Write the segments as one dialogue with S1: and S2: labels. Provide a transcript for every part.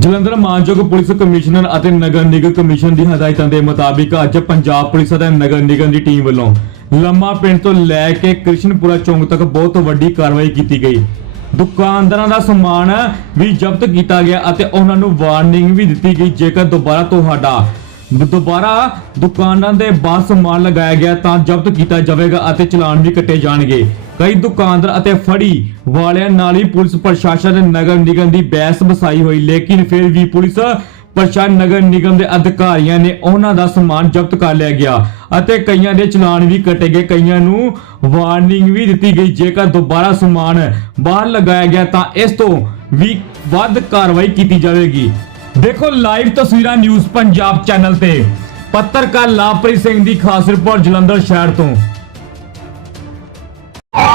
S1: ਜਲੰਧਰ ਮਾਨਯੋਗ police commissioner ਅਤੇ Nagar Nigam commission ਦੀ ਹਦਾਇਤਾਂ ਦੇ ਮੁਤਾਬਿਕ ਅੱਜ ਪੰਜਾਬ ਪੁਲਿਸ ਅਤੇ ਨਗਰ ਨਿਗਮ ਦੀ ਟੀਮ ਵੱਲੋਂ ਲੰਮਾ ਪਿੰਡ ਤੋਂ ਲੈ ਕੇ ਕ੍ਰਿਸ਼ਨਪੁਰਾ ਚੌਂਕ ਤੱਕ ਬਹੁਤ ਵੱਡੀ ਕਾਰਵਾਈ ਕੀਤੀ ਗਈ। ਦੁਕਾਨਦਾਰਾਂ ਦਾ ਸਮਾਨ ਵੀ ਜ਼ਬਤ ਕੀਤਾ ਗਿਆ ਅਤੇ ਉਹਨਾਂ ਨੂੰ ਵਾਰਨਿੰਗ ਵੀ ਦਿੱਤੀ ਗਈ। ਜੇਕਰ ਦੁਬਾਰਾ ਤੁਹਾਡਾ ਦੁਬਾਰਾ ਦੁਕਾਨਾਂ ਦੇ ਬਾਹਰ ਸਮਾਨ ਲਗਾਇਆ ਗਿਆ ਤਾਂ ਜ਼ਬਤ ਕੀਤਾ ਜਾਵੇਗਾ ਅਤੇ ਚਲਾਨ ਵੀ ਕੱਟੇ ਜਾਣਗੇ। ਕਈ ਦੁਕਾਨਦਾਰ ਅਤੇ ਫੜੀ ਵਾਲਿਆਂ ਨਾਲ ਹੀ ਪੁਲਿਸ ਪ੍ਰਸ਼ਾਸਨ ਤੇ ਨਗਰ ਨਿਗਮ ਦੀ ਬਹਿਸ ਬਸਾਈ ਹੋਈ, ਲੇਕਿਨ ਫਿਰ ਵੀ ਪੁਲਿਸ ਪ੍ਰਸ਼ਾਸਨ ਨਗਰ ਨਿਗਮ ਦੇ ਅਧਿਕਾਰੀਆਂ ਨੇ ਉਹਨਾਂ ਦਾ ਸਮਾਨ ਜ਼ਬਤ ਕਰ ਲਿਆ ਗਿਆ ਅਤੇ ਕਈਆਂ ਦੇ ਚਲਾਨ ਵੀ ਕੱਟੇ ਗਏ। ਕਈਆਂ ਨੂੰ ਵਾਰਨਿੰਗ ਵੀ ਦਿੱਤੀ ਗਈ। ਜੇਕਰ ਦੁਬਾਰਾ ਸਮਾਨ ਬਾਹਰ ਲਗਾਇਆ ਗਿਆ ਤਾਂ ਇਸ ਤੋਂ ਵੀ ਵੱਧ ਕਾਰਵਾਈ ਕੀਤੀ ਜਾਵੇਗੀ। ਦੇਖੋ ਲਾਈਵ ਤਸਵੀਰਾਂ ਨਿਊਜ਼ ਪੰਜਾਬ ਚੈਨਲ ਤੇ। ਪੱਤਰਕਾਰ ਲਾਪ੍ਰੀਤ ਸਿੰਘ ਦੀ ਖਾਸ ਰਿਪੋਰਟ ਜਲੰਧਰ ਸ਼ਹਿਰ ਤੋਂ।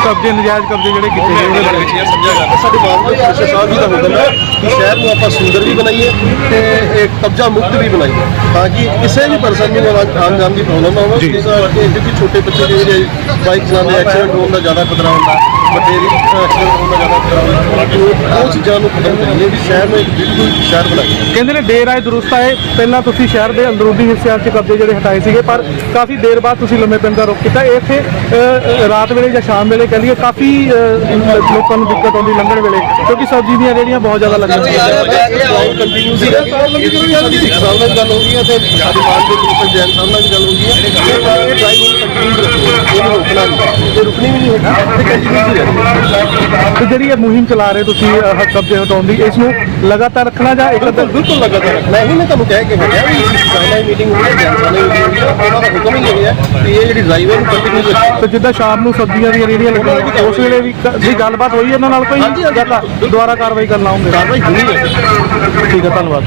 S2: ਕਬਜ਼ੇ ਨਜਾਇਜ਼ ਕਬਜ਼ੇ ਜਿਹੜੇ ਕੀਤੇ ਗਏ ਉਹਦੇ ਬਾਰੇ।
S3: ਇਹ ਸਮਝਿਆ ਜਾਂਦਾ ਸਾਡੇ ਮਾਨਯੋਗ ਕਮਿਸ਼ਨਰ ਸਾਹਿਬ ਜੀ ਦਾ ਹੁਕਮ ਹੈ ਕਿ ਸ਼ਹਿਰ ਨੂੰ ਆਪਾਂ ਸੁੰਦਰ ਵੀ ਬਣਾਈਏ ਤੇ ਇੱਕ ਕਬਜ਼ਾ ਮੁਕਤ ਵੀ ਬਣਾਈਏ ਤਾਂ ਕਿ ਕਿਸੇ ਵੀ ਪਰਸਨ ਨੂੰ ਆਉਣ- ਜਾਣ ਦੀ ਪ੍ਰੋਬਲਮ ਨਾ ਹੋਵੇ। ਜਿਸ ਕਿਉਂਕਿ ਛੋਟੇ ਬੱਚੇ ਜਿਹੜੇ ਬਾਈਕ ਚਲਾਉਂਦੇ ਐਕਸੀਡੈਂਟ ਹੋਣ ਦਾ ਜ਼ਿਆਦਾ ਖਤਰਾ ਹੁੰਦਾ ਵੱਡੇ ਐਕਸੀਡੈਂਟ ਹੋਣ ਦਾ ਜ਼ਿਆਦਾ ਖਤਰਾ ਹੁੰਦਾ ਉਹ ਚੀਜ਼ਾਂ ਨੂੰ ਖਤਮ ਕਰੀਏ ਵੀ ਸ਼ਹਿਰ ਨੂੰ ਇੱਕ ਬਿਲਕੁਲ ਸ਼ਹਿਰ ਬਣਾਈਏ।
S2: ਕਹਿੰਦੇ ਨੇ ਦੇਰ ਆਏ ਦਰੁਸਤ ਆਏ। ਪਹਿਲਾਂ ਤੁਸੀਂ ਸ਼ਹਿਰ ਦੇ ਅੰਦਰੂਨੀ ਹਿੱਸਿਆਂ 'ਚ ਕਬਜ਼ੇ ਜਿਹੜੇ ਹਟਾਏ ਸੀਗੇ ਪਰ ਕਾਫੀ ਦੇਰ ਬਾਅਦ ਤੁਸੀਂ ਲੰਮੇ ਪਿੰਡ ਦਾ ਰੁਖ ਕੀਤਾ। ਇੱਥੇ ਰਾਤ ਵੇਲੇ ਜਾਂ ਸ਼ਾਮ ਵੇਲੇ ਕਹ ਲਈਏ ਕਾਫੀ ਅ, ਲੋਕਾਂ ਨੂੰ ਦਿੱਕਤ ਆਉਂਦੀ ਲੰਘਣ ਵੇਲੇ ਕਿਉਂਕਿ ਸਬਜ਼ੀ ਦੀਆਂ ਰੇੜੀਆਂ ਬਹੁਤ ਜ਼ਿਆਦਾ ਲੱਗਦੀਆਂ
S3: ਕੰਟੀਨਿਊ ਸੀ ਨਾਲ ਗੱਲ ਹੋ ਗਈ ਹੈ। ਤੇ ਜੈਨ ਸਾਹਿਬ ਨਾਲ ਵੀ ਗੱਲ ਹੋ ਗਈ ਹੈ। ਇਹ ਡਰਾਈਵ ਕੰਟੀਨਿਊ ਰੱਖੋ ਰੋਕਣਾ ਨਹੀਂ ਵੀ ਨਹੀਂ ਹੈਗੀ। ਤੇ ਕੰਟੀਨਿਊ
S2: ਜਿਹੜੀ ਇਹ ਮੁਹਿੰਮ ਚਲਾ ਰਹੇ ਤੁਸੀਂ ਅ, ਕਬਜ਼ੇ ਹਟਾਉਣ ਦੀ ਇਸ ਨੂੰ ਲਗਾਤਾਰ ਰੱਖਣਾ ਜਾਂ ਇੱਕ
S3: ਬਿਲਕੁਲ ਲਗਾਤਾਰ ਰੱਖਣਾ। ਹੀ ਮੈਂ ਤੁਹਾਨੂੰ ਕਹਿ ਕੇ ਹਟਿਆ ਵੀ ਸਾਡਾ ਮੀਟਿੰਗ ਹੋਈ ਹੈ ਹੋਈ ਹੈ ਉਹਨਾਂ ਦਾ ਹੁਕਮ ਹੀ ਇਹ ਹੈ ਕਿ ਇਹ ਜਿਹੜੀ ਡਰਾਈਵ ਹੈ ਨੂੰ ਕੰਟੀਨਿਊ ਰੱਖੋ
S2: ਤੇ ਜਿੱਦਾਂ ਸ਼ਾਮ ਨੂੰ ਸਬਜ਼ੀਆਂ ਦੀਆਂ ਰੇੜੀਆਂ ਲੱਗੀਆਂ ਉਸ ਵੇਲੇ ਵੀ ਦੀ ਗੱਲਬਾਤ ਹੋਈ ਇਹਨਾਂ ਨਾਲ ਕੋਈ। ਜਾਂ ਦੁਬਾਰਾ ਕਾਰਵਾਈ ਕਰਨ ਆਉਂਗੇ
S3: ਕਾਰਵਾਈ ਹੋਣੀ ਹੈ।
S2: ਠੀਕ ਹੈ ਧੰਨਵਾਦ।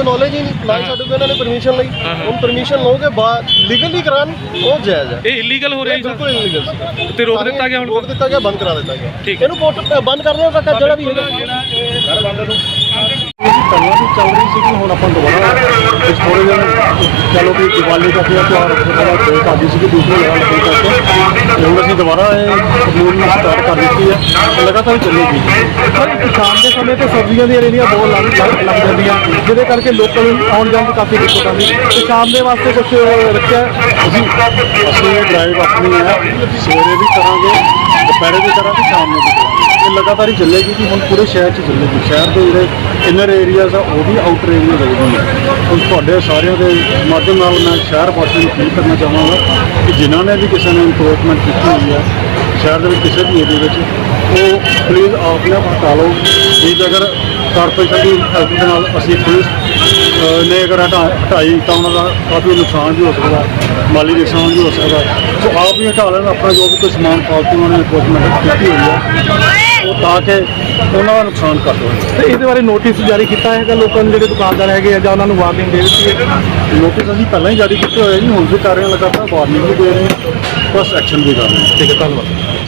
S3: ਕੋਈ ਨੌਲੇਜ ਹੀ ਨਹੀਂ ਨਾ ਹੀ ਸਾਡੇ ਕੋਲ ਇਹਨਾਂ ਨੇ ਪਰਮਿਸ਼ਨ ਲਈ। ਹੁਣ ਪਰਮਿਸ਼ਨ ਲਓਗੇ ਬਾਅਦ ਲੀਗਲੀ ਕਰਾਨ ਉਹ ਜਾਇਜ਼ ਹੈ।
S4: ਇਹ ਇਲੀਗਲ ਹੋ ਰਿਹਾ ਜੀ?
S3: ਬਿਲਕੁਲ ਇਲੀਗਲ ਸੀ।
S4: ਤੇ ਰੋਕ ਦਿੱਤਾ ਗਿਆ ਹੁਣ?
S3: ਰੋਕ ਦਿੱਤਾ ਗਿਆ ਬੰਦ ਕਰਾ ਦਿੱਤਾ ਗਿਆ।
S4: ਠੀਕ
S3: ਇਹਨੂੰ ਪੋਰਟ ਬੰਦ ਕਰ। ਦਿਓ ਤੱਕ ਜਿਹੜਾ ਵੀ ਹੈਗਾ
S2: ਪਹਿਲਾਂ ਵੀ ਚੱਲ ਰਹੀ ਸੀ ਹੁਣ ਆਪਾਂ ਦੁਬਾਰਾ ਇਸ ਥੋੜੇ ਦਿਨ ਚਲੋ ਵੀ ਦੀਵਾਲੀ ਦਾ ਫਿਰ ਤਿਉਹਾਰ ਥੋੜਾ ਬ੍ਰੇਕ ਆ ਗਈ ਸੀ ਦੂਸਰੇ ਲੈਵਲ ਤੇ ਕਰਕੇ ਤੇ ਹੁਣ ਅਸੀਂ ਦੁਬਾਰਾ ਇਹ ਸ਼ਡਿਊਲ ਨੂੰ ਸਟਾਰਟ ਕਰ ਦਿੱਤੀ ਹੈ। ਤੇ ਲਗਾਤਾਰ ਚੱਲੇਗੀ। ਪਰ ਇੱਕ ਸ਼ਾਮ ਦੇ ਸਮੇਂ ਤੇ ਸਬਜ਼ੀਆਂ ਦੀਆਂ ਰੇੜੀਆਂ ਬਹੁਤ ਲੱਗ ਲੱਗ ਲੱਗ ਜਾਂਦੀਆਂ। ਜਿਹਦੇ ਕਰਕੇ ਲੋਕਾਂ ਨੂੰ ਆਉਣ ਜਾਣ ਦੀ ਕਾਫੀ ਦਿੱਕਤ ਆਉਂਦੀ। ਤੇ ਸ਼ਾਮ ਦੇ ਵਾਸਤੇ ਕੁਝ ਰੱਖਿਆ ਅਸੀਂ ਅਸੀਂ ਡਰਾਈਵ ਆਪਣੀ ਹੈ। ਸਵੇਰੇ ਵੀ ਕਰਾਂਗੇ, ਦੁਪਹਿਰੇ ਵੀ ਕਰਾਂਗੇ, ਸ਼ਾਮ ਨੂੰ ਵੀ ਕਰਾਂਗੇ। ਇਹ ਲਗਾਤਾਰ ਹੀ ਚੱਲੇਗੀ ਕਿ ਹੁਣ ਪੂਰੇ ਸ਼ਹਿਰ 'ਚ ਚੱਲੇਗੀ। ਸ਼ਹਿਰ ਦੇ ਜਿਹੜੇ ਇਨਰ ਏਰੀਆਜ਼ ਆ, ਉਹ ਵੀ ਆਊਟਰ ਏਰੀਆ ਲੱਗਦੇ ਨੇ। ਹੁਣ ਤੁਹਾਡੇ ਸਾਰਿਆਂ ਦੇ ਮਾਧਿਅਮ ਨਾਲ ਮੈਂ ਸ਼ਹਿਰ ਵਾਸੀਆਂ ਨੂੰ ਅਪੀਲ ਕਰਨਾ ਚਾਹਾਂਗਾ ਕਿ ਜਿਨ੍ਹਾਂ ਨੇ ਵੀ ਕਿਸੇ ਨੇ ਇਨਕਰੋਚਮੈਂਟ ਕੀਤੀ ਹੋਈ ਹੈ ਸ਼ਹਿਰ ਦੇ ਵਿੱਚ ਕਿਸੇ ਵੀ ਏਰੀਆ ਵਿੱਚ, ਉਹ ਪਲੀਜ਼ ਆਪਣੇ ਆਪ ਹਟਾ ਲਓ। ਜੇ ਅਗਰ ਕਾਰਪੋਰੇਸ਼ਨ ਦੀ ਹੈਲਪ ਦੇ ਨਾਲ ਅਸੀਂ ਪੁਲਿਸ ਨੇ ਅਗਰ ਹਟਾ ਹਟਾਈ ਤਾਂ ਉਹਨਾਂ ਦਾ ਕਾਫੀ ਨੁਕਸਾਨ ਵੀ ਹੋ ਸਕਦਾ ਮਾਲੀ ਨੁਕਸਾਨ ਵੀ ਹੋ ਸਕਦਾ। ਸੋ ਆਪ ਹੀ ਹਟਾ ਲੈਣ ਆਪਣਾ ਜੋ ਵੀ ਕੋਈ ਸਮਾਨ ਫਾਲਤੂ ਉਹਨਾਂ ਨੇ ਇਨਕਰੋਚਮੈਂਟ ਕੀਤੀ ਹੋਈ ਹੈ ਉਹ ਤਾਂ ਕਿ ਉਹਨਾਂ ਦਾ ਨੁਕਸਾਨ ਘੱਟ ਹੋਵੇ। ਤੇ ਇਹਦੇ ਬਾਰੇ ਨੋਟਿਸ ਜਾਰੀ ਕੀਤਾ ਹੈਗਾ ਲੋਕਾਂ ਨੂੰ ਜਿਹੜੇ ਦੁਕਾਨਦਾਰ ਹੈਗੇ ਆ ਜਾਂ ਉਹਨਾਂ ਨੂੰ ਵਾਰਨਿੰਗ ਦੇ ਦਿੱਤੀ ਹੈ? ਨੋਟਿਸ ਅਸੀਂ ਪਹਿਲਾਂ ਹੀ ਜਾਰੀ ਕੀਤੇ ਹੋਏ ਜੀ ਹੁਣ ਵੀ ਕਰ ਰਹੇ ਹਾਂ ਲਗਾਤਾਰ ਵਾਰਨਿੰਗ ਵੀ ਦੇ ਰਹੇ ਹਾਂ ਪਲੱਸ ਐਕਸ਼ਨ ਵੀ ਕਰ ਰਹੇ ਹਾਂ। ਠੀਕ ਹੈ ਧੰਨਵਾਦ।